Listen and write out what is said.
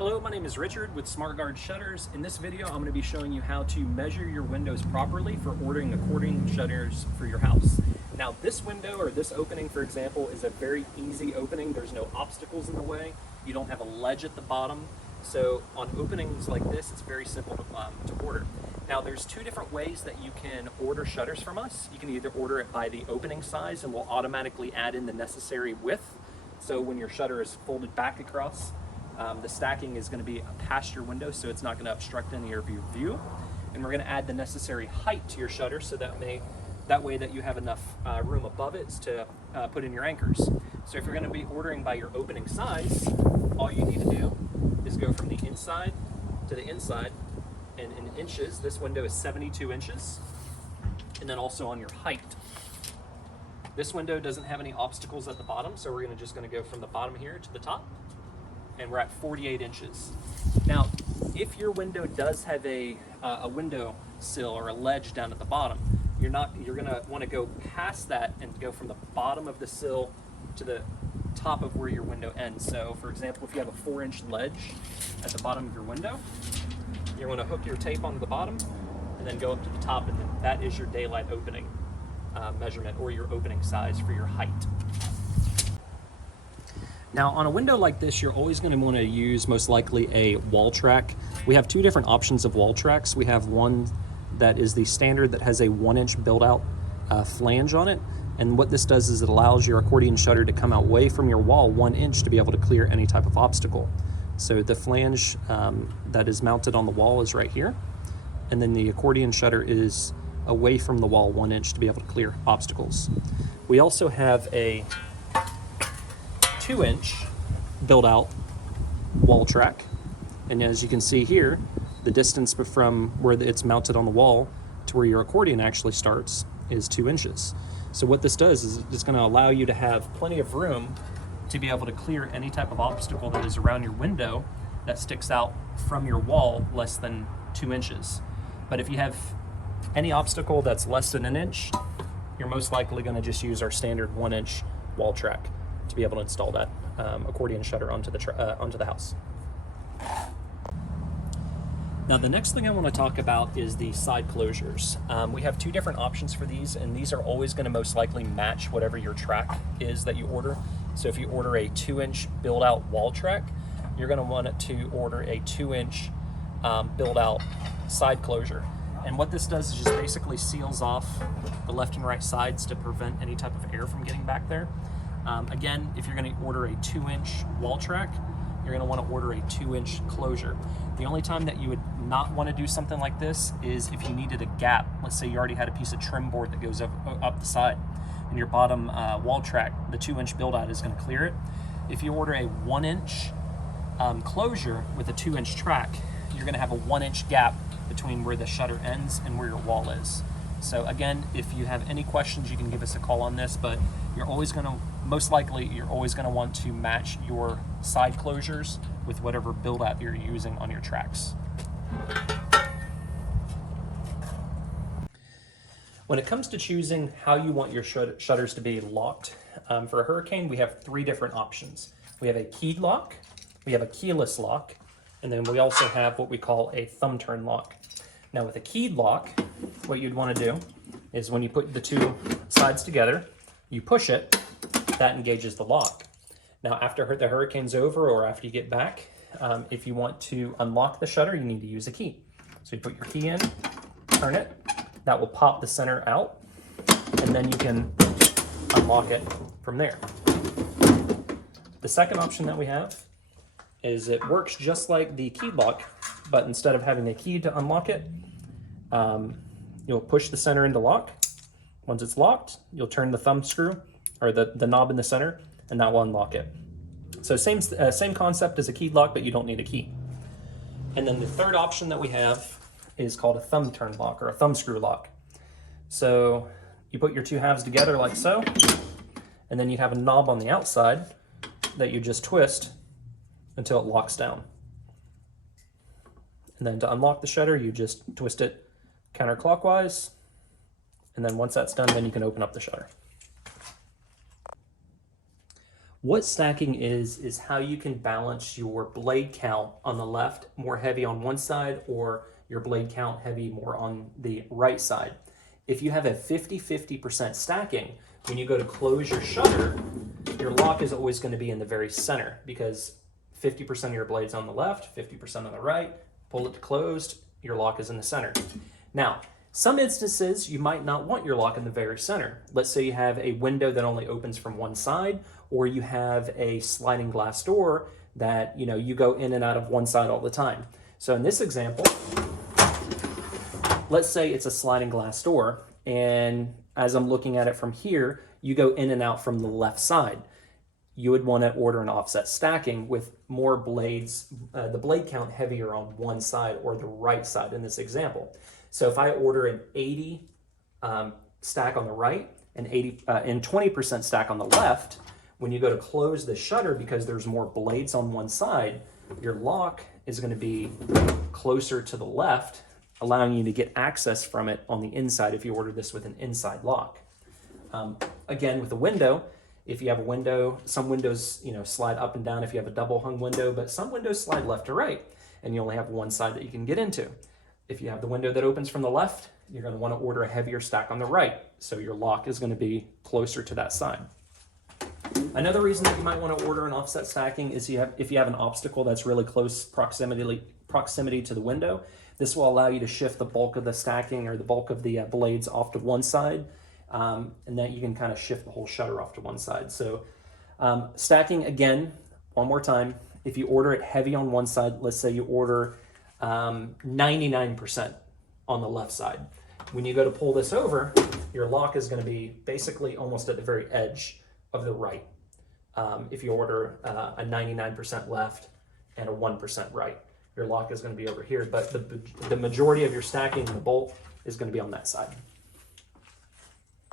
Hello, my name is Richard with SmartGuard Shutters. In this video, I'm going to be showing you how to measure your windows properly for ordering accordion shutters for your house. Now, this window or this opening, for example, is a very easy opening. There's no obstacles in the way. You don't have a ledge at the bottom. So on openings like this, it's very simple to order. Now, there's two different ways that you can order shutters from us. You can either order it by the opening size and we'll automatically add in the necessary width. So when your shutter is folded back across, the stacking is going to be past your window, so it's not going to obstruct any of your view. And we're going to add the necessary height to your shutter so that way that you have enough room above it to put in your anchors. So if you're going to be ordering by your opening size, all you need to do is go from the inside to the inside, and in inches, this window is 72 inches. And then also on your height. This window doesn't have any obstacles at the bottom, so we're just going to go from the bottom here to the top. And we're at 48 inches. Now, if your window does have a window sill or a ledge down at the bottom, you're gonna want to go past that and go from the bottom of the sill to the top of where your window ends. So, for example, if you have a 4-inch ledge at the bottom of your window, you're going to hook your tape onto the bottom and then go up to the top, and then that is your daylight opening measurement or your opening size for your height. Now, on a window like this, you're always going to want to use most likely a wall track. We have two different options of wall tracks. We have one that is the standard that has a 1-inch build-out flange on it. And what this does is it allows your accordion shutter to come away from your wall 1 inch to be able to clear any type of obstacle. So the flange that is mounted on the wall is right here. And then the accordion shutter is away from the wall 1 inch to be able to clear obstacles. We also have a 2-inch build-out wall track, and as you can see here, the distance from where it's mounted on the wall to where your accordion actually starts is 2 inches. So what this does is it's going to allow you to have plenty of room to be able to clear any type of obstacle that is around your window that sticks out from your wall less than 2 inches. But if you have any obstacle that's less than 1 inch, you're most likely going to just use our standard 1-inch wall track to be able to install that accordion shutter onto the house. Now, the next thing I want to talk about is the side closures. We have two different options for these, and these are always going to most likely match whatever your track is that you order. So if you order a 2-inch build-out wall track, you're going to want it to order a 2-inch build-out side closure. And what this does is just basically seals off the left and right sides to prevent any type of air from getting back there. Again, if you're going to order a 2-inch wall track, you're going to want to order a 2-inch closure. The only time that you would not want to do something like this is if you needed a gap. Let's say you already had a piece of trim board that goes up the side, and your bottom wall track, the 2-inch build-out is going to clear it. If you order a 1-inch closure with a 2-inch track, you're going to have a 1-inch gap between where the shutter ends and where your wall is. So again, if you have any questions, you can give us a call on this, but most likely you're always going to want to match your side closures with whatever build-out you're using on your tracks. When it comes to choosing how you want your shutters to be locked, for a Hurricane, we have 3 different options. We have a keyed lock, we have a keyless lock, and then we also have what we call a thumb turn lock. Now, with a keyed lock, what you'd want to do is when you put the two sides together, you push it, that engages the lock. Now, after the hurricane's over or after you get back, if you want to unlock the shutter, you need to use a key. So you put your key in, turn it, that will pop the center out, and then you can unlock it from there. The second option that we have is it works just like the key lock, but instead of having a key to unlock it, you'll push the center into lock. Once it's locked, you'll turn the thumb screw or the knob in the center, and that will unlock it. So same concept as a keyed lock, but you don't need a key. And then the third option that we have is called a thumb turn lock or a thumb screw lock. So you put your two halves together like so, and then you have a knob on the outside that you just twist until it locks down. And then to unlock the shutter, you just twist it counterclockwise, and then once that's done, then you can open up the shutter. What stacking is how you can balance your blade count on the left more heavy on one side, or your blade count heavy more on the right side. If you have a 50-50% stacking, when you go to close your shutter, your lock is always going to be in the very center, because 50% of your blade's on the left, 50% on the right. Pull it closed, your lock is in the center. Now, some instances you might not want your lock in the very center. Let's say you have a window that only opens from one side, or you have a sliding glass door that you go in and out of one side all the time. So in this example, let's say it's a sliding glass door, and as I'm looking at it from here, you go in and out from the left side. You would want to order an offset stacking with more blades, the blade count heavier on one side or the right side in this example. So if I order an 80 stack on the right and 20% stack on the left, when you go to close the shutter, because there's more blades on one side, your lock is going to be closer to the left, allowing you to get access from it on the inside if you order this with an inside lock. Again, with a window, if you have a window, some windows slide up and down if you have a double hung window, but some windows slide left to right, and you only have one side that you can get into. If you have the window that opens from the left, you're going to want to order a heavier stack on the right, so your lock is going to be closer to that side. Another reason that you might want to order an offset stacking is if you have an obstacle that's really close proximity to the window. This will allow you to shift the bulk of the stacking or the bulk of the blades off to one side, and then you can kind of shift the whole shutter off to one side. So stacking, again, one more time, if you order it heavy on one side, let's say you order 99% on the left side. When you go to pull this over, your lock is going to be basically almost at the very edge of the right. If you order a 99% left and a 1% right, your lock is going to be over here, but the majority of your stacking, the bulk, is going to be on that side.